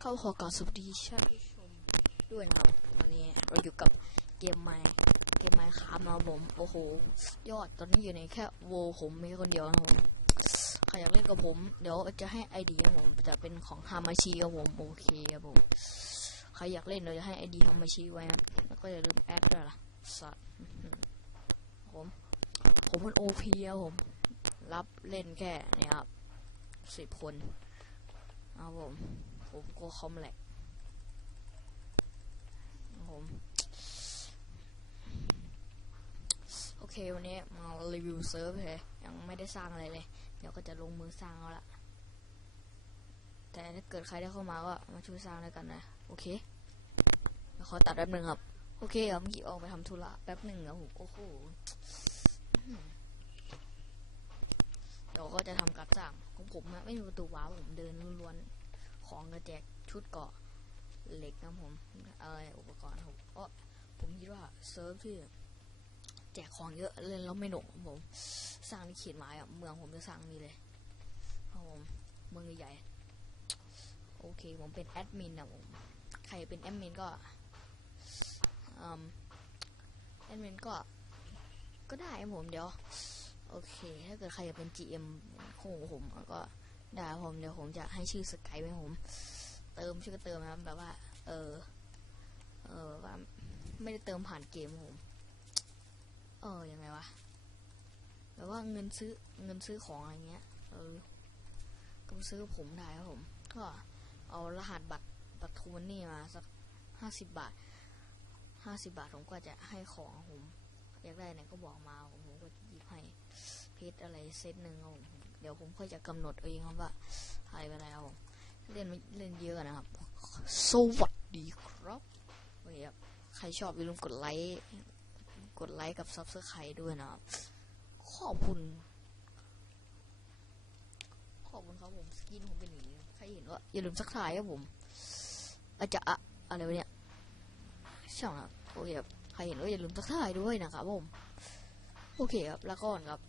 เข้าขอกราบสวัสดีท่านผู้ชมด้วยนะครับวันนี้เราอยู่กับเกมไมค์เกมไมค์ขามาผมโอ้โห ยอดตอนนี้อยู่ในแค่โวผมมีคนเดียวนะผมใครอยากเล่นกับผม เดี๋ยวจะให้ไอเดีครับผมจะเป็นของฮามาชิครับผมโอเคครับผมใครอยากเล่นเดี๋ยวจะให้ไอเดียฮามาชิไว้นะแล้วก็อย่าลืมแอดด้วยล่ะสัตว์ผมผมเป็นโอพีครับผม รับเล่นแค่นี่ครับสิบคนครับผม ผมก็คอมแหลกผมโอเควันนี้มารีวิวเซิร์ฟเลยยังไม่ได้สร้างอะไรเลย เดี๋ยวก็จะลงมือสร้างแล้วละแต่ถ้าเกิดใครได้เข้ามาก็มาช่วยสร้างด้วยกันนะ โอเคขอตัดแป๊บหนึ่งครับ โอเคครับเมื่อกี้ออกไปทำธุระแป๊บหนึ่งครับผมโอ้โหเดี๋ยวก็จะทำการสร้างของผมนะไม่มีประตูว้าวผมเดินล้วนๆ ของกระแจกชุดเกาะเหล็กนะผมอะไรอุปกรณ์ผมเพราะผมคิดว่าเซิร์ฟที่แจกของเยอะเล่นแล้วไม่หนุกผม สร้างในเขตหมายอะเมืองผมจะสร้างนี่เลยครับผมเมืองใหญ่โอเคผมเป็นแอดมินนะผมใครเป็นแอดมินก็อแอดมินก็ก็ได้ผมเดี๋ยว โอเค ถ้าเกิดใครอยากเป็น GM ของผมก็ ด้ครับผมเดี๋ยวผมจะให้ชื่อสกายไว้ผม เติมชื่อเติมนะครับแบบว่า เออ เออว่าไม่ได้เติมผ่านเกมผม เออยังไงวะแบบว่าเงินซื้อเงินซื้อของอะไรเงี้ย เออ ก็ซื้อผมได้ครับผม ก็เอารหัสบัตรบัตรทูนนี่มาสักห้าสิบบาทห้าสิบาทผมก็จะให้ของผมอยากได้ไหนก็บอกมาผมผมก็จะหยิบให้เพชรอะไรเซตหนึ่งครับผม เดี๋ยวผมค่อยจะกำหนดเองครับว่าอะไรไปแล้วผมเล่นไม่เล่นเยอะนะครับ สวัสดีครับโอเคครับใครชอบอย่าลืมกดไลค์กดไลค์กับซับสไครต์ด้วยนะครับ ขอบคุณ ขอบคุณครับผมสกินผมเป็นอย่างนี้ใครเห็นว่าอย่าลืมสักทายครับผมอาจจะอะอะไรวะเนี่ยช่างครับโอเคครับใครเห็นว่าอย่าลืมทักทายด้วยนะครับผม โอเคครับแล้วก็ก่อนครับ